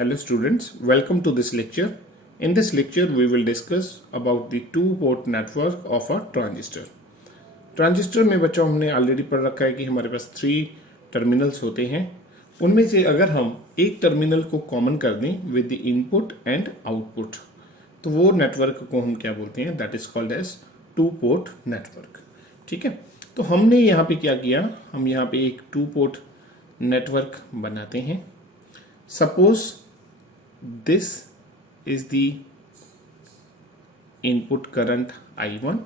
Hello students, welcome to this lecture. In this lecture we will discuss about the two-port network of a transistor. Transistor में बच्चों हमने already पढ़ रखा है कि हमारे पास 3 टर्मिनल्स होते हैं। उनमें से अगर हम एक टर्मिनल को कॉमन कर दें with the input and output तो वो नेटवर्क को हम क्या बोलते हैं, that is called as two port network. ठीक है, तो हमने यहाँ पे क्या किया, हम यहाँ पे एक टू पोर्ट नेटवर्क बनाते हैं। Suppose this is the input current I1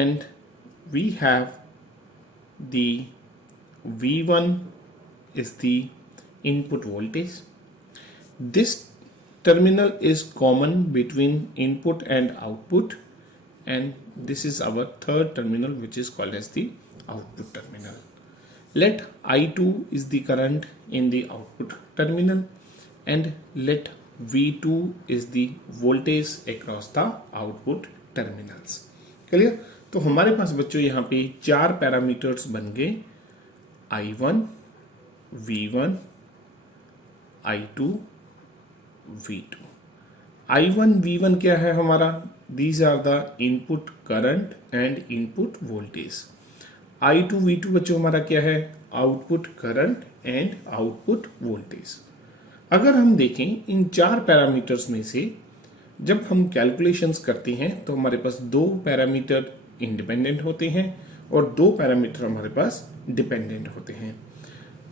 and we have the V1 is the input voltage. This terminal is common between input and output, and this is our third terminal which is called as the output terminal. Let I2 is the current in the output terminal and let V2 is the voltage across the output terminals. Clear? तो हमारे पास बच्चों यहाँ पे 4 parameters बन गए, I1, V1, I2, V2. I1, V1 क्या है हमारा? These are the input current and input voltage. I2, V2 बच्चों हमारा क्या है? Output current and output voltage. अगर हम देखें इन 4 पैरामीटर्स में से जब हम कैलकुलेशंस करते हैं तो हमारे पास 2 पैरामीटर इंडिपेंडेंट होते हैं और 2 पैरामीटर हमारे पास डिपेंडेंट होते हैं।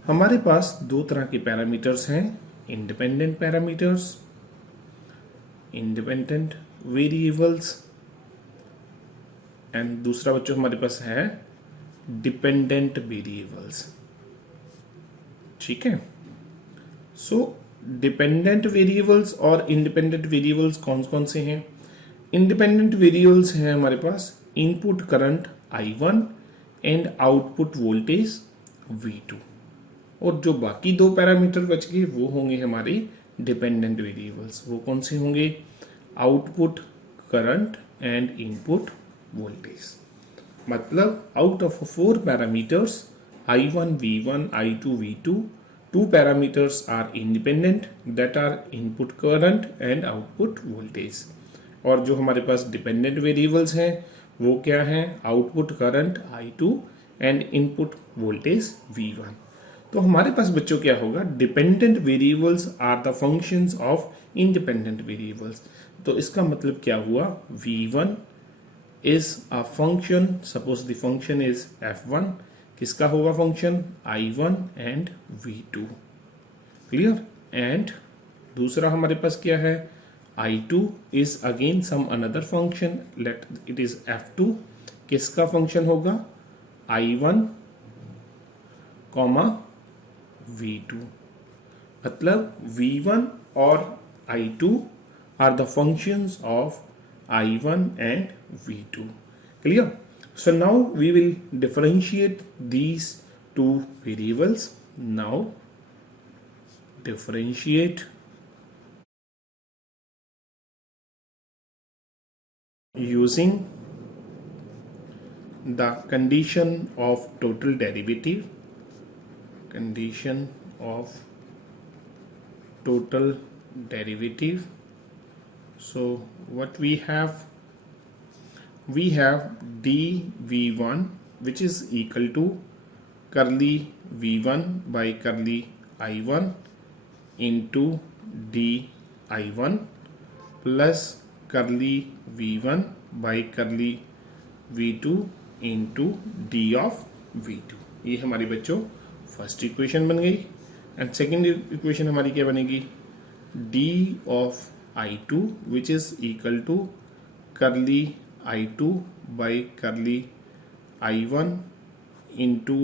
हमारे पास 2 तरह के पैरामीटर्स हैं, independent parameters, independent variables, and दूसरा बच्चों हमारे पास है डिपेंडेंट वेरिएबल्स। ठीक है, सो डिपेंडेंट वेरिएबल्स और इंडिपेंडेंट वेरिएबल्स कौन कौन से हैं? इंडिपेंडेंट वेरिएबल्स हैं हमारे पास input current I1 and output voltage V2, और जो बाकी 2 पैरामीटर बच गए वो होंगे हमारे डिपेंडेंट वेरिएबल्स। वो कौन से होंगे? Output current and input voltage. मतलब out of 4 parameters I1, V1, I2, V2, 2 parameters are independent, that are input current and output voltage, और जो हमारे पास डिपेंडेंट वेरिएबल्स हैं वो क्या हैं? Output current I2 and input voltage V1। तो हमारे पास बच्चों क्या होगा? Dependent variables are the functions of independent variables. तो इसका मतलब क्या हुआ? V1 is a function, suppose the function is F1, किसका होगा function? I1 and V2। Clear? And दूसरा हमारे पास क्या है? I2 is again some another function, let it is F2, किसका फंक्शन होगा? I1 comma V2। मतलब V1 और I2 are the functions of I1 and V2। Clear? So now we will differentiate these 2 variables. Now differentiate using the condition of total derivative. Condition of total derivative. So what we have dV1 which is equal to curly V1 by curly I1 into dI1 plus curly V1 by curly V2 into d of V2। ये हमारी बच्चों first equation बन गई। And second equation हमारी क्या बनेगी? d of I2 which is equal to curly I2 by curly I1 into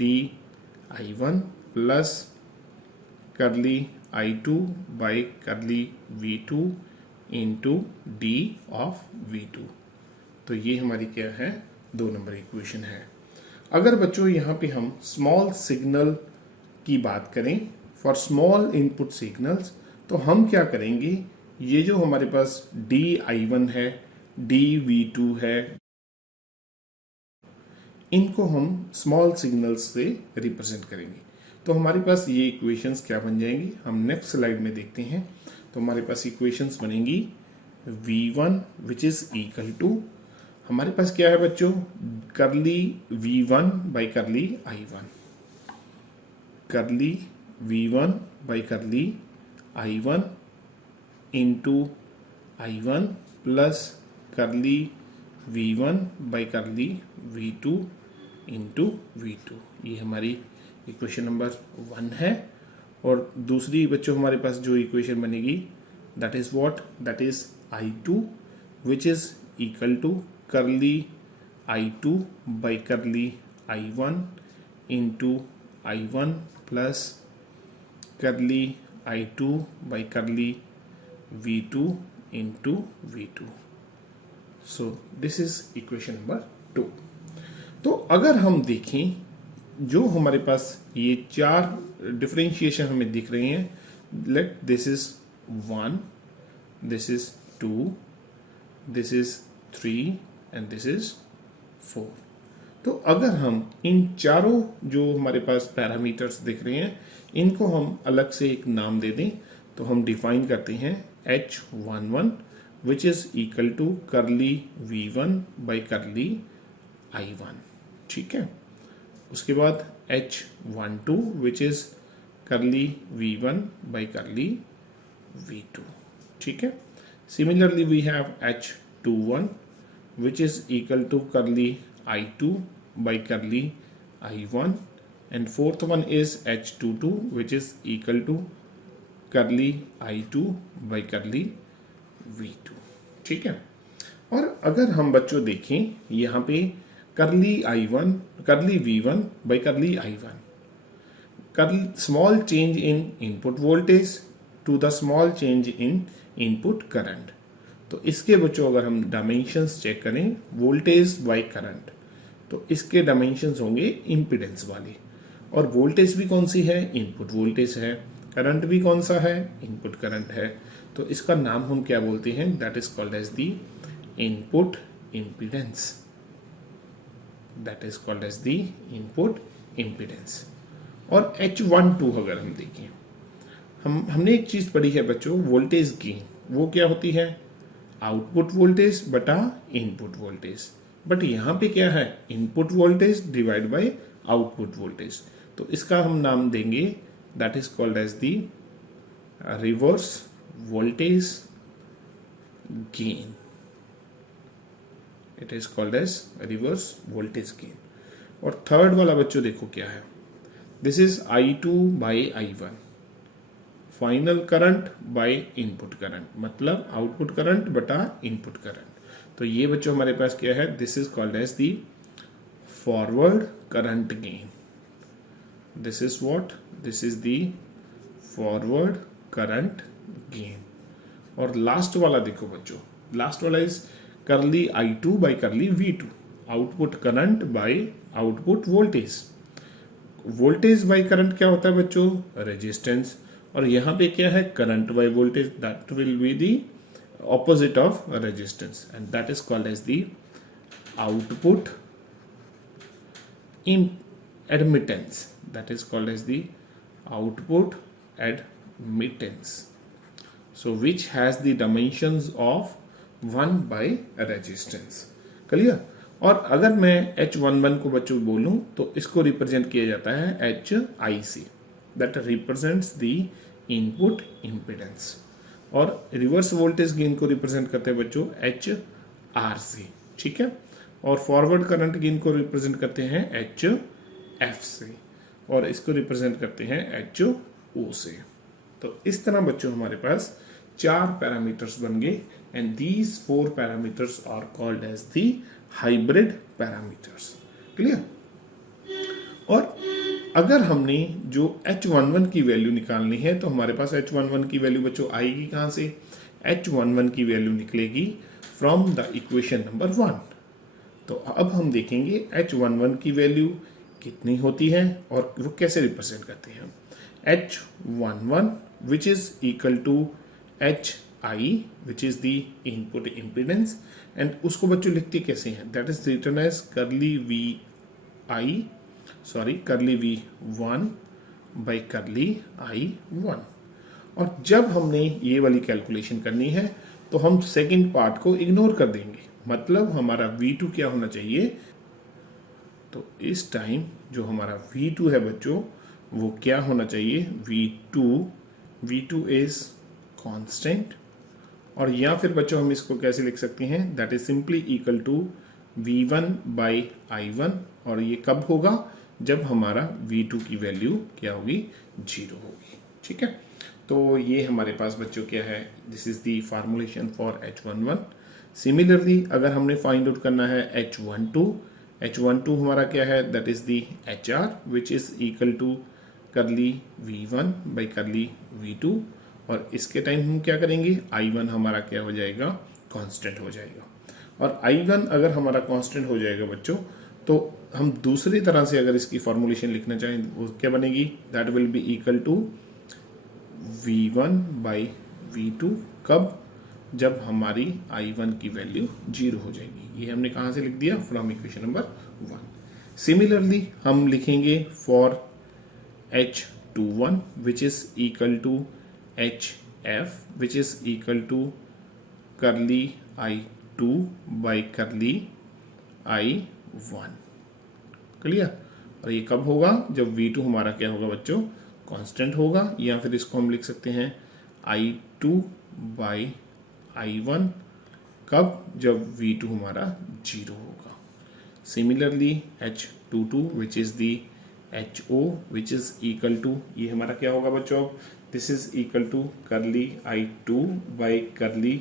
dI1 plus curly I2 by curly V2 into d of V2। तो ये हमारी क्या है? 2 नंबर इक्वेशन है। अगर बच्चों यहाँ पे हम स्मॉल सिग्नल की बात करें, फॉर स्मॉल इनपुट सिग्नल्स, तो हम क्या करेंगे? ये जो हमारे पास dI1 है, dV2 है, इनको हम स्मॉल सिग्नल्स से रिप्रेजेंट करेंगे। तो हमारे पास ये इक्वेशंस क्या बन जाएंगी, हम नेक्स्ट स्लाइड में देखते हैं। तो हमारे पास इक्वेशंस बनेंगी V1 which is equal to, हमारे पास क्या है बच्चों, करली V1 बाई करली I1, करली V1 by curly I1 into I1 plus करली V1 बाई करली V2 इंटू V2। ये हमारी इक्वेशन नंबर 1 है। और दूसरी बच्चों हमारे पास जो इक्वेशन बनेगी that is what, that is I2 which is equal to curly I2 by curly I1 into I1 plus करली I2 बाई करली V2 into V2। So this is equation number 2। तो अगर हम देखें जो हमारे पास ये 4 डिफरेंशिएशन हमें दिख रहे हैं, let this is 1, this is 2, this is 3 and this is 4। तो अगर हम इन चारों जो हमारे पास पैरामीटर्स दिख रहे हैं इनको हम अलग से एक नाम दे दें, तो हम डिफाइन करते हैं H11 which is equal to करली V1 बाई करली I1, ठीक है। उसके बाद H12 विच इज करली V1 बाई करली V2, ठीक है। Similarly we have H21 which is equal to curly I2 by curly I1 and fourth one is H22 which is equal to curly I2 by करली V2, ठीक है। और अगर हम बच्चों देखें यहाँ पे करली V1 by curly I1, small change in input voltage to the small change in input current. तो इसके बच्चों अगर हम डायमेंशंस चेक करें वोल्टेज बाई करंट, तो इसके डायमेंशंस होंगे इम्पीडेंस वाले। और वोल्टेज भी कौन सी है, इनपुट वोल्टेज है। करंट भी कौन सा है, इनपुट करंट है। तो इसका नाम हम क्या बोलते हैं, that is called as the input impedance, that is called as the input impedance. और H12 अगर हम देखें, हमने एक चीज पढ़ी है बच्चों, वोल्टेज गेन, वो क्या होती है, आउटपुट वोल्टेज बटा इनपुट वोल्टेज। बट यहाँ पे क्या है, input voltage divide by output voltage. तो इसका हम नाम देंगे that is called as the reverse voltage gain, it is called as reverse voltage gain. और थर्ड वाला बच्चों देखो क्या है, this is I2 by I1, final current by input current, मतलब आउटपुट करंट बटा इनपुट करंट। तो ये बच्चों हमारे पास क्या है, this is called as the forward current gain, this is what, this is the forward current gain. और लास्ट वाला देखो बच्चों, लास्ट वाला इज करली I2 बाई करली V2, output current by output voltage. Voltage by current क्या होता है बच्चों, रेजिस्टेंस। और यहाँ पे क्या है, current by voltage, that will be the opposite of resistance, and that is called as the output admittance, that is called as the output admittance, so which has the dimensions of 1 by resistance, clear। और अगर मैं H11 को बच्चों बोलूं तो इसको represent किया जाता है HI से, that represents the input impedance। और रिवर्स वोल्टेज गेन को रिप्रेजेंट करते हैं बच्चों HR से, ठीक है। और फॉरवर्ड करंट गेन को रिप्रेजेंट करते हैं HF से, और इसको रिप्रेजेंट करते हैं HO से। तो इस तरह बच्चों हमारे पास 4 पैरामीटर्स बन गए, and these 4 parameters are called as the hybrid parameters, clear. और अगर हमने जो H11 की वैल्यू निकालनी है तो हमारे पास H11 की वैल्यू बच्चों आएगी कहाँ से, H11 की वैल्यू निकलेगी फ्रॉम द इक्वेशन नंबर 1। तो अब हम देखेंगे H11 की वैल्यू कितनी होती है और वो कैसे रिप्रेजेंट करते हैं। H11 which is equal to HI which is the input impedance, and उसको बच्चों लिखते कैसे हैं, दैट इज रिटन एज करली V1 बाई करली I1। और जब हमने ये वाली कैलकुलेशन करनी है तो हम सेकंड पार्ट को इग्नोर कर देंगे, मतलब हमारा V2 क्या होना चाहिए, तो इस टाइम जो हमारा V2 है बच्चों वो क्या होना चाहिए, V2 इज कांस्टेंट। और या फिर बच्चों हम इसको कैसे लिख सकते हैं, that is simply equal to V1 by I1। और ये कब होगा, जब हमारा V2 की वैल्यू क्या होगी, 0 होगी। ठीक है, तो ये हमारे पास बच्चों क्या है, this is the formulation for H11। Similarly अगर हमने फाइंड आउट करना है H12 हमारा क्या है, that is the HR which is equal to करली V1 बाई करली V2। और इसके टाइम हम क्या करेंगे, I1 हमारा क्या हो जाएगा, कांस्टेंट हो जाएगा। और I1 अगर हमारा कांस्टेंट हो जाएगा बच्चों, तो हम दूसरी तरह से अगर इसकी फॉर्मूलेशन लिखना चाहें वो क्या बनेगी, that will be equal to V1 by V2। कब, जब हमारी I1 की वैल्यू 0 हो जाएगी। ये हमने कहाँ से लिख दिया, फ्रॉम इक्वेशन नंबर 1। सिमिलरली हम लिखेंगे for H21 which is equal to HF which is equal to curly I2 by curly I1। Clear. और ये कब होगा, जब V2 हमारा क्या होगा बच्चों, कांस्टेंट होगा। या फिर इसको हम लिख सकते हैं I2 by I1। कब, जब V2 हमारा 0 होगा। Similarly H22 which is the HO which is equal to, ये हमारा क्या होगा बच्चों, this is equal to curly I2 by करली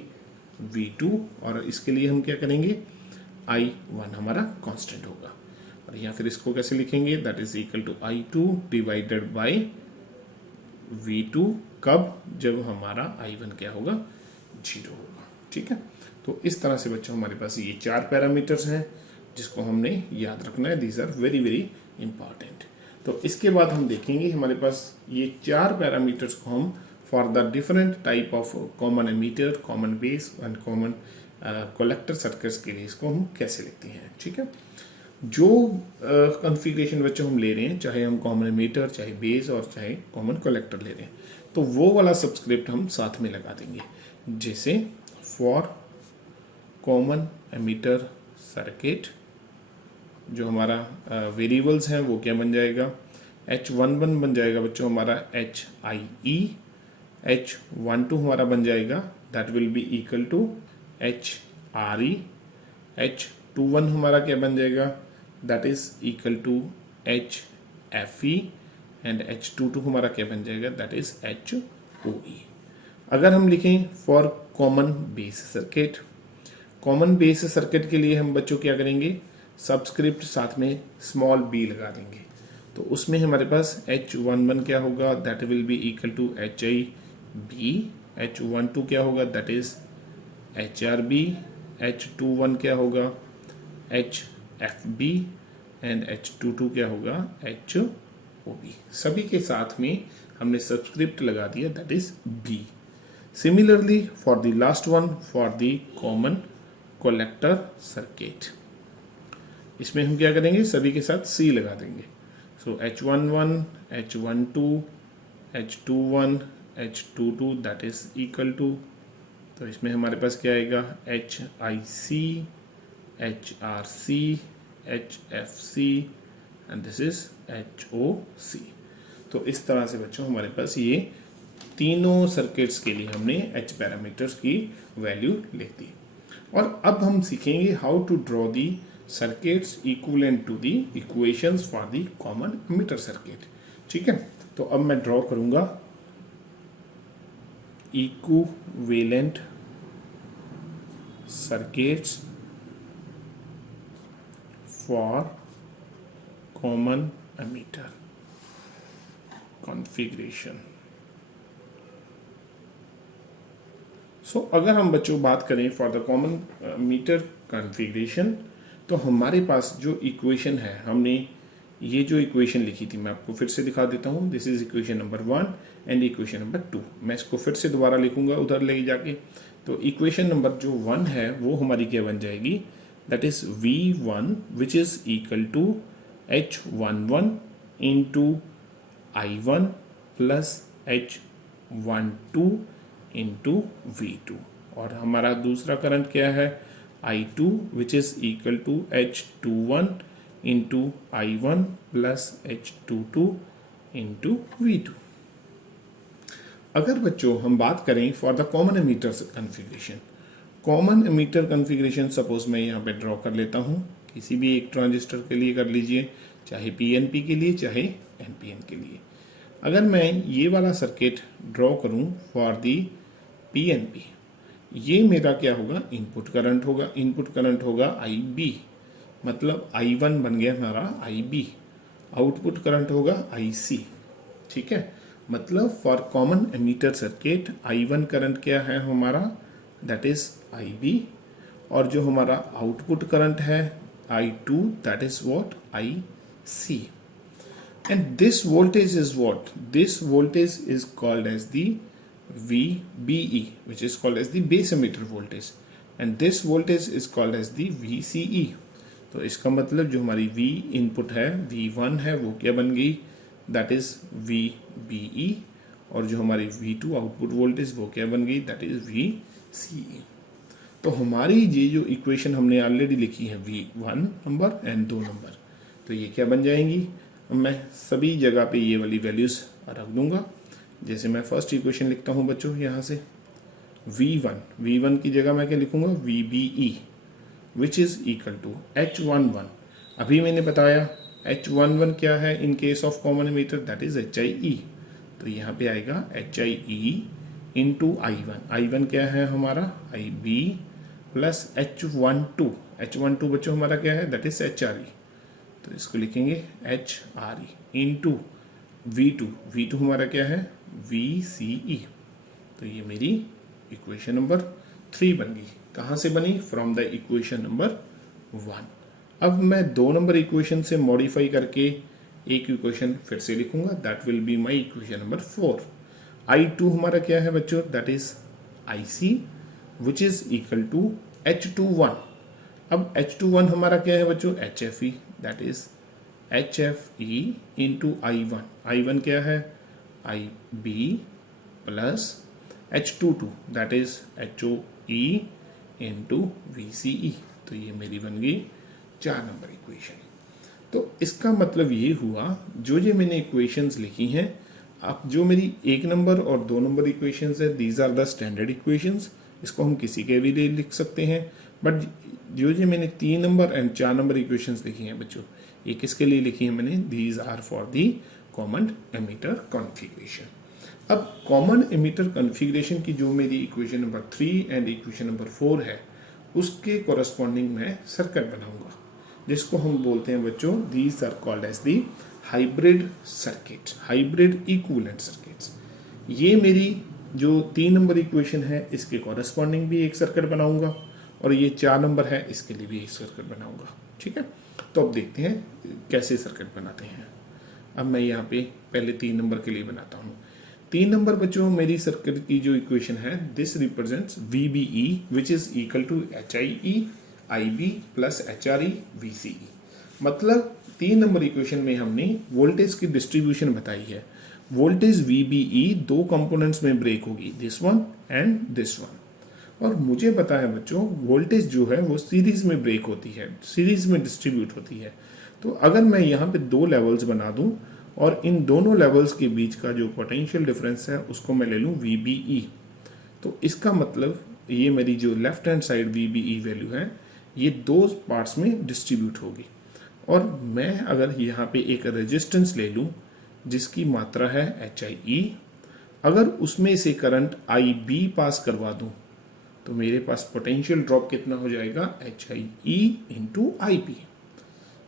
V2। और इसके लिए हम क्या करेंगे, I1 हमारा कांस्टेंट होगा। और या फिर इसको कैसे लिखेंगे, that is equal to I2 divided by V2। कब, जब हमारा I1 क्या होगा, 0 होगा। ठीक है, तो इस तरह से बच्चों हमारे पास ये 4 पैरामीटर्स हैं जिसको हमने याद रखना है। These are very very important. तो इसके बाद हम देखेंगे हमारे पास ये 4 पैरामीटर्स को हम for the different type of common ammeter, common base and common collector circuits के लिए इसको हम कैसे लिखते हैं। ठीक है, जो कॉन्फ़िगरेशन बच्चों हम ले रहे हैं, चाहे हम कॉमन एमीटर, चाहे बेस और चाहे कॉमन कलेक्टर ले रहे हैं, तो वो वाला सबस्क्रिप्ट हम साथ में लगा देंगे। जैसे फॉर कॉमन एमीटर सर्किट जो हमारा वेरिएबल्स हैं वो क्या बन जाएगा, H11 बन जाएगा बच्चों हमारा HIE। H12 हमारा बन जाएगा, that will be equal to HRE। H21 हमारा क्या बन जाएगा, that is equal to HFE। And H22 हमारा क्या बन जाएगा, दैट इज HOE। अगर हम लिखें for common base circuit, common base circuit के लिए हम बच्चों क्या करेंगे, सबस्क्रिप्ट साथ में स्मॉल b लगा देंगे। तो उसमें हमारे पास H11 क्या होगा, that will be equal to HIB। H12 क्या होगा, दैट इज HRB। H21 क्या होगा, HFB। एंड H22 क्या होगा, HOB। सभी के साथ में हमने सबस्क्रिप्ट लगा दिया, that is B। Similarly for the last one, for the common collector circuit, इसमें हम क्या करेंगे, सभी के साथ C लगा देंगे। So H11, H12, H21, H22 that is equal to, तो इसमें हमारे पास क्या आएगा, HIC, HRC, HFC and this is HOC। तो इस तरह से बच्चों हमारे पास ये तीनों सर्किट्स के लिए हमने H पैरामीटर्स की वैल्यू लिख दी। और अब हम सीखेंगे how to draw the circuits equivalent to the equations for the common emitter circuit। ठीक है, तो अब मैं ड्रॉ करूंगा equivalent circuits for common emitter configuration। अगर हम बच्चों बात करें for the common emitter configuration, तो हमारे पास जो इक्वेशन है, हमने ये जो इक्वेशन लिखी थी मैं आपको फिर से दिखा देता हूँ। This is equation number 1 and equation number 2। मैं इसको फिर से दोबारा लिखूंगा उधर ले जाके। तो इक्वेशन नंबर जो 1 है वो हमारी क्या बन जाएगी, that is V1 which is equal to H11 into I1 plus H12 into V2, और हमारा दूसरा करंट क्या है I2 which is equal to H21 into I1 plus H22 into V2। अगर बच्चों हम बात करें for the common emitter configuration, common emitter configuration suppose मैं यहाँ पे ड्रॉ कर लेता हूँ, किसी भी एक ट्रांजिस्टर के लिए कर लीजिए, चाहे पीएनपी के लिए चाहे एनपीएन के लिए। अगर मैं ये वाला सर्किट ड्रॉ करूँ फॉर दी पीएनपी, ये मेरा क्या होगा, इनपुट करंट होगा, इनपुट करंट होगा IB, मतलब I1 बन गया हमारा IB, आउटपुट करंट होगा IC। ठीक है, मतलब for common ammeter circuit I1 current क्या है हमारा, दैट इज IB, और जो हमारा आउटपुट करंट है I2, that is what, IC। And this voltage is what, this voltage is called as the VBE, which is called as the base emitter voltage, and this voltage is called as the VCE। तो इसका मतलब जो हमारी V input है, V1 है, वो क्या बन गई, दैट इज VBE, और जो हमारी V2 आउटपुट वोल्टेज वो क्या बन गई, दैट इज VCE। तो हमारी ये जो इक्वेशन हमने ऑलरेडी लिखी है V1 नंबर एंड 2 नंबर, तो ये क्या बन जाएंगी, मैं सभी जगह पे ये वाली वैल्यूज रख दूंगा। जैसे मैं फर्स्ट इक्वेशन लिखता हूँ बच्चों, यहाँ से V1 की जगह मैं क्या लिखूंगा, VBE which is equal to H11। अभी मैंने बताया H11 क्या है in case of common emitter, that is HIE, तो यहाँ पे आएगा HIE इंटू I1 क्या है हमारा IB प्लस H12 बच्चों हमारा क्या है, दैट इज HRE, तो इसको लिखेंगे HRE इंटू V2 हमारा क्या है VCE। तो ये मेरी इक्वेशन नंबर 3 बन गई। कहाँ से बनी, फ्रॉम द इक्वेशन नंबर 1। अब मैं 2 नंबर इक्वेशन से मॉडिफाई करके एक इक्वेशन फिर से लिखूंगा, that will be my equation number 4। I2 हमारा क्या है बच्चों, that is IC which is equal to H21। अब H21 हमारा क्या है बच्चों, HFE, that is HFE into I1 क्या है IB plus H22, that is HOE into VCE। तो ये मेरी बन गई 4 नंबर इक्वेशन। तो इसका मतलब ये हुआ, जो मैंने इक्वेशंस लिखी हैं, अब जो मेरी 1 नंबर और 2 नंबर इक्वेशंस है, these are the standard equations, इसको हम किसी के भी लिए लिख सकते हैं। बट जो मैंने 3 नंबर एंड 4 नंबर इक्वेशंस लिखी हैं बच्चों, ये किसके लिए लिखी है मैंने, these are for the common emitter configuration. अब कॉमन एमीटर कॉन्फ़िगरेशन की जो मेरी equation number 3 and equation number 4 है, उसके कोरस्पॉन्डिंग मैं सर्किट बनाऊंगा, जिसको हम बोलते हैं बच्चों, these are called as the hybrid circuit, hybrid equivalent circuits. ये मेरी जो 3 नंबर इक्वेशन है, इसके कोरस्पॉन्डिंग भी एक सर्किट बनाऊंगा, और ये 4 नंबर है, इसके लिए भी एक सर्किट बनाऊंगा। ठीक है, तो अब देखते हैं कैसे सर्किट बनाते हैं। अब मैं यहाँ पे पहले 3 नंबर के लिए बनाता हूँ। 3 नंबर बच्चों मेरी सर्किट की जो इक्वेशन है, this represents VBE which is equal to HIE IB plus HRE VCE। मतलब 3 नंबर इक्वेशन में हमने वोल्टेज की डिस्ट्रीब्यूशन बताई है। वोल्टेज VBE 2 कंपोनेंट्स में ब्रेक होगी, this one and this one, और मुझे पता है बच्चों वोल्टेज जो है वो सीरीज में ब्रेक होती है, सीरीज में डिस्ट्रीब्यूट होती है। तो अगर मैं यहाँ पे 2 लेवल्स बना दूं और इन दोनों लेवल्स के बीच का जो पोटेंशियल डिफरेंस है उसको मैं ले लूँ VBE, तो इसका मतलब ये मेरी जो left hand side VBE value है, ये 2 पार्ट्स में डिस्ट्रीब्यूट होगी। और मैं अगर यहाँ पे एक रेजिस्टेंस ले लूँ जिसकी मात्रा है HIE, अगर उसमें से करंट IB पास करवा दूँ, तो मेरे पास पोटेंशियल ड्रॉप कितना हो जाएगा, HIE इंटू IB।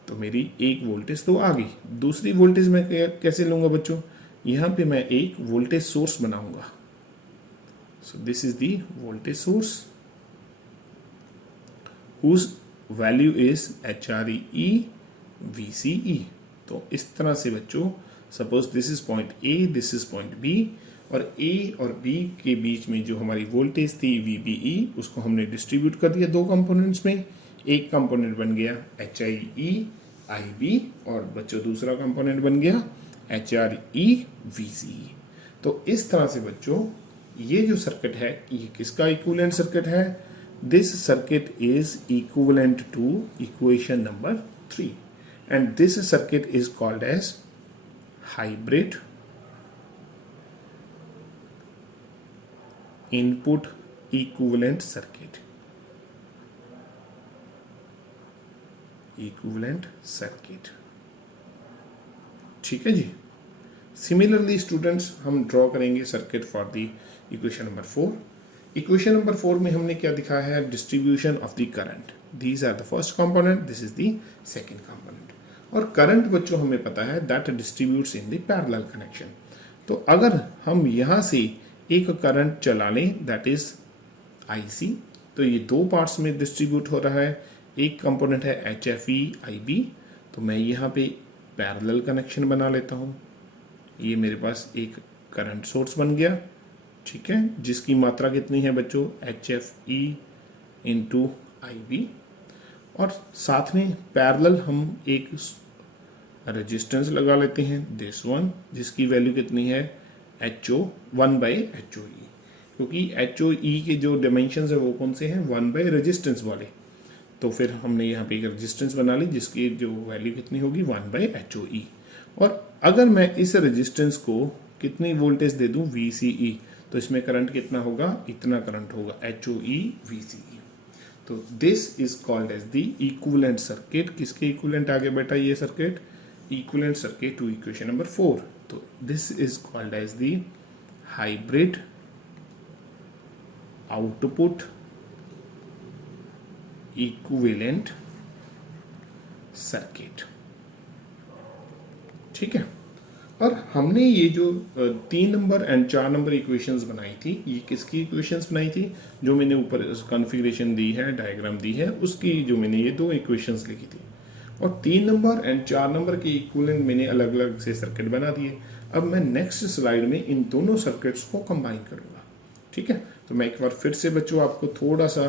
तो मेरी एक वोल्टेज तो आ गई। दूसरी वोल्टेज मैं कैसे लूंगा बच्चों, यहाँ पे मैं एक वोल्टेज सोर्स बनाऊंगा। So this is the voltage source whose value is HRE VCE। तो इस तरह से बच्चों, suppose this is point A, this is point B, और A और B के बीच में जो हमारी वोल्टेज थी VBE, उसको हमने डिस्ट्रीब्यूट कर दिया 2 कंपोनेंट्स में। एक कंपोनेंट बन गया HIE IB, और बच्चों दूसरा कंपोनेंट बन गया HREVC। तो इस तरह से बच्चों ये जो सर्किट है ये किसका इक्विवेलेंट सर्किट है? This circuit is equivalent to equation number 3 and this circuit is called as hybrid input equivalent circuit. Equivalent circuit, ठीक है जी। सिमिलरली स्टूडेंट्स हम ड्रॉ करेंगे circuit for the equation number 4। Equation number 4 में हमने क्या दिखाया है? Distribution of the current. These are the first component, this is the second component. और करंट बच्चों हमें पता है that distributes in the parallel connection. तो अगर हम यहां से एक करंट चला लें दैट इज IC, तो ये दो पार्ट्स में डिस्ट्रीब्यूट हो रहा है। एक कंपोनेंट है HFE IB, तो मैं यहाँ पे पैरेलल कनेक्शन बना लेता हूँ। ये मेरे पास एक करंट सोर्स बन गया, ठीक है, जिसकी मात्रा कितनी है बच्चों? HFE into IB। और साथ में पैरेलल हम एक रेजिस्टेंस लगा लेते हैं दिस वन, जिसकी वैल्यू कितनी है? HO 1/HOE, क्योंकि HOE के जो डायमेंशंस है वो कौन से हैं? 1 रेजिस्टेंस वाले। तो फिर हमने यहाँ पे एक रेजिस्टेंस बना ली जिसकी जो वैल्यू कितनी होगी? 1/HOE। और अगर मैं इस रेजिस्टेंस को कितनी वोल्टेज दे दूं? VCE, तो इसमें करंट कितना होगा? इतना करंट होगा, HOE VCE। तो this is called as the equivalent circuit. किसके इक्विवेलेंट आ गया बेटा ये circuit? Equivalent circuit to equation number 4। तो this is called as the hybrid output equivalent circuit, ठीक है। और हमने ये जो 3 नंबर एंड 4 नंबर इक्वेशंस बनाई थी, ये किसकी इक्वेशंस बनाई थी? जो मैंने ऊपर कॉन्फ़िगरेशन दी है, डायग्राम दी है, उसकी जो मैंने ये 2 इक्वेशंस लिखी थी। और 3 नंबर एंड 4 नंबर के इक्विवेलेंट मैंने अलग अलग से सर्किट बना दिए। अब मैं नेक्स्ट स्लाइड में इन दोनों सर्किट्स को कंबाइन करूंगा, ठीक है। तो मैं एक बार फिर से बच्चों आपको थोड़ा सा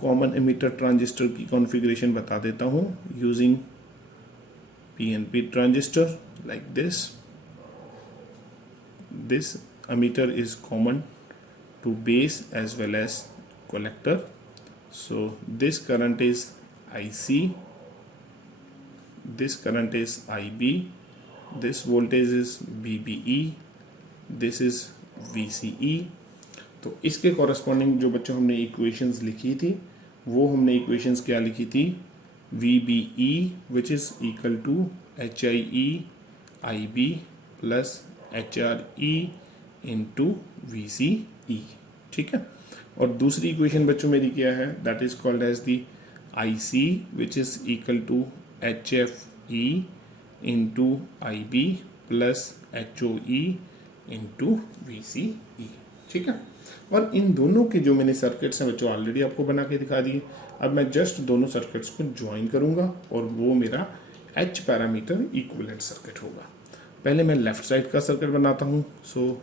कॉमन एमिटर ट्रांजिस्टर की कॉन्फ़िगरेशन बता देता हूँ using PNP transistor like this. This emitter is common to base as well as collector. So this current is IC, this current is IB, this voltage is VBE, this is VCE। तो इसके corresponding जो बच्चों हमने equations लिखी थी वो हमने equations क्या लिखी थी? VBE which is equal to HIE IB plus HRE into VCE, ठीक है। और दूसरी इक्वेशन बच्चों मेरी क्या है? That is called as the IC which is equal to HFE into IB plus HOE into VCE, ठीक है। और इन दोनों के जो मैंने सर्किट्स हैं बच्चों ऑलरेडी आपको बना के दिखा दिए। अब मैं जस्ट दोनों सर्किट्स को ज्वाइन करूंगा और वो मेरा H पैरामीटर इक्विवेलेंट सर्किट होगा। पहले मैं लेफ्ट साइड का सर्किट बनाता हूं। So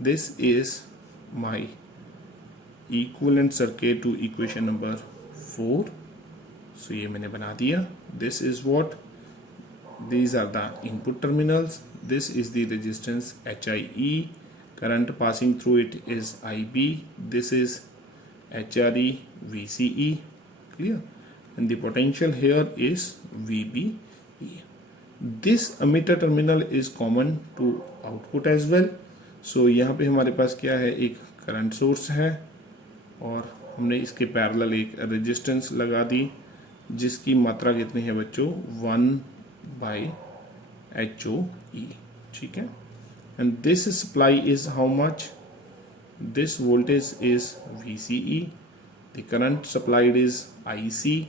this is my equivalent circuit to equation number 4। So ये मैंने बना दिया। This is what, these are the input terminals, this is the resistance HIE, current passing through it is IB, this is HRE VCE, clear, and the potential here is VBE. This emitter terminal is common to output as well. So यहाँ पे हमारे पास क्या है? एक current source है और हमने इसके पैरेलल एक रेजिस्टेंस लगा दी जिसकी मात्रा कितनी है बच्चों? 1/HOE, ठीक है। And this supply is how much? This voltage is VCE, the current supplied is IC,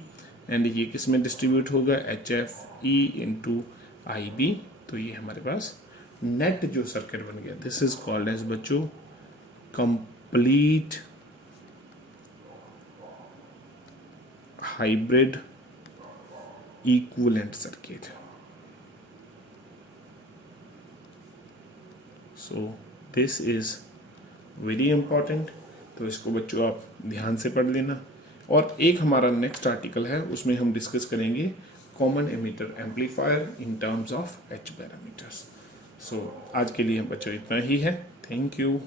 and ये किस में डिस्ट्रीब्यूट होगा? HFE into IB। तो ये हमारे पास नेट जो सर्किट बन गया, दिस इज कॉल्ड एज बच्चों complete hybrid equivalent circuit. So this is very important, तो इसको बच्चों आप ध्यान से पढ़ लेना। और एक हमारा नेक्स्ट आर्टिकल है उसमें हम डिस्कस करेंगे common emitter amplifier in terms of H parameters. So आज के लिए बच्चों इतना ही है। Thank you.